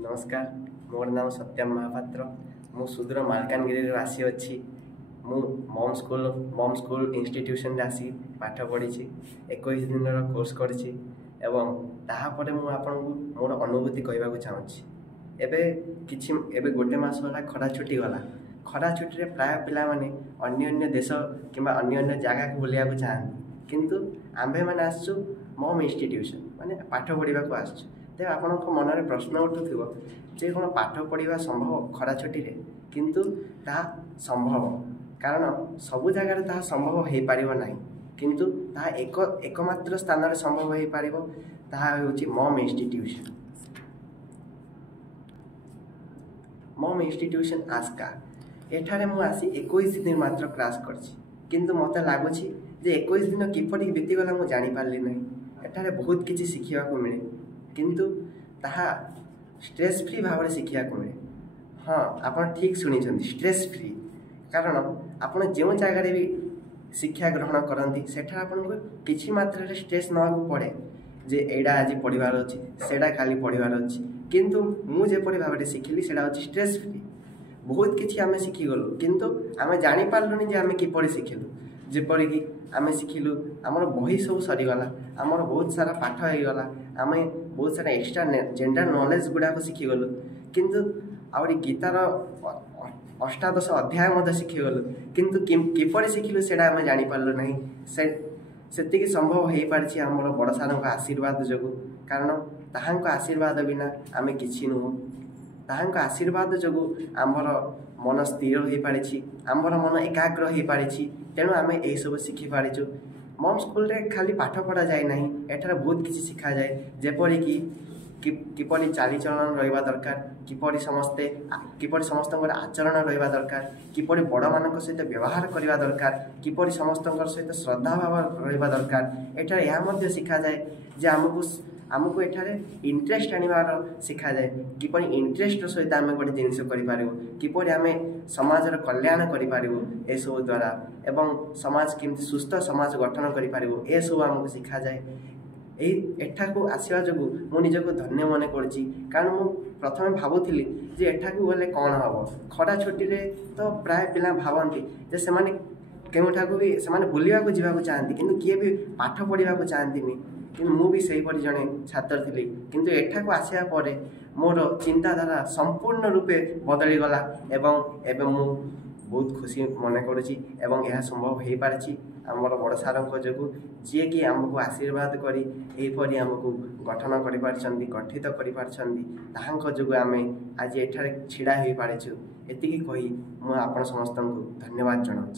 नमस्कार। मोर नाम सत्यम महापात्र। मु सुदूर मालकानगिरी आसी अच्छी मु मम स्कूल इंस्टीट्यूशन रे आसी पाठ पढ़ी 21 दिन कोर्स करी तापर मोर अनुभूति कहवाक चाहूँगी। एबे गोटे मास गला खरा छुट्टी गला। खरा छुट्टी रे प्राय पिला माने अन्य देश किंबा अन्य जगह को बुलिया चाहती, किंतु आम्भे मैंने आसचु मम इंस्टीट्यूशन माने पाठ पढ़ा को आसचु। तेज आपण मन में प्रश्न उठुव जे कौन पाठ पढ़ा संभव खरा छुट्टी रे, किंतु ता संभव कारण सबु जगह ता संभव हो पार ना, किंतु ता एकमात्र स्थान रे संभव हो पार ताहा होची मम इंस्टीट्यूशन। मम इंस्टीट्यूशन आस्का एठारे मु आसी 21 दिन मात्र क्लास करछि, किंतु मते लागुछि जे 21 दिन किपरि बीतीगला मु जानि पारली नहीं। एठारे बहुत किछि शिखिया को मिले, किंतु ताहा स्ट्रेस फ्री भाव में शिखिया को मिले। हाँ, आपन ठीक सुनी स्ट्रेस फ्री, कारण आपन जो जगह भी शिक्षा ग्रहण करती सेठा आपन को किछि मात्रा रे स्ट्रेस नवाक पड़े जे एडा आज पढ़वार अच्छी सेडा काली पढ़वार अच्छी, किंतु मु जेपरि भाव में शिखिली सेडा अछि स्ट्रेस फ्री। बहुत किछि आमे शिखी गलु, किंतु आमे जानि पारलुनी जे आमे किपरि शिखिलु। जेपरि कि आमे शिखिलु आमर बही सब सरीगला, आमर बहुत सारा पाठ होगला, आमे बहुत सारा एक्स्ट्रा जनरल नॉलेज गुड़ा शिखीगलु, किंतु आउरी गीतार अष्टादश अध्याय शिखीगलु, किंतु किपरि शिखिलु सेडा आमे जानि पारलु नहीं। सेतिकी संभव हो पारिछि आमर बड़ सार आशीर्वाद जोगु, कारण ताहांको आशीर्वाद बिना आमे किछि नुह। ताहांको आशीर्वाद जोगु आमर मन स्थिर हो पारिछि, आमर मन एकाग्र हो पारिछि, तेणु आमे एही सब शिखि पारिछु। मम स्कूल रे खाली पाठ पढ़ा जाए नहीं, एठार बहुत किछि शिखा जाए, जेपरि कि किपरि चालीचलन रहिबा दरकार, किपरि समस्तଙ୍କର आचरण रहिबा दरकार, किपरि बड़ मानक सहित व्यवहार करबा दरकार, किपरि समस्तଙ୍କର सहित श्रद्धा भाव रहिबा दरकार। एठार या मध्ये शिखा जाए जे आमको एठारे इंटरेस्ट आनिबार शिखा जाए, किपरि इंटरेस्ट सहित आमे गोटे जिनिस करि पारिबो, किपरि आमे समाजर कल्याण करि पारिबो ए सब द्वारा, एवं समाज केमति सुस्थ समाज गठन करि पारिबो ए सब आमको शिखा जाए। एठाकू आसवा जो मु निजक धन्य मन करछि, कारण मु प्रथमे भावुथिली जे एठाकू गले कौन हम। खरा छुट्टी रे तो प्राय पिला भावती जे सेमाने केउठाकू भी सेमाने बुलिया को जीवा को चाहती, किंतु किए भी पाठ पढ़ा को चाहती, किंतु मु भी सही परि जने छात्र थिली। किंतु एठाकू आसिया परे मोर चिंताधारा संपूर्ण रूपे बदली गला, एवं एबे मु बहुत खुशी मन करुछि एवं यह संभव हो पारिछि आमर बड़ सार जो जी कि आमको आशीर्वाद करी एपरि आमको गठन कर गठित कर जो आम आज एठारे छिड़ा हो पारिछु। एतिकी कही मु आपण समस्त धन्यवाद जनाऊँ।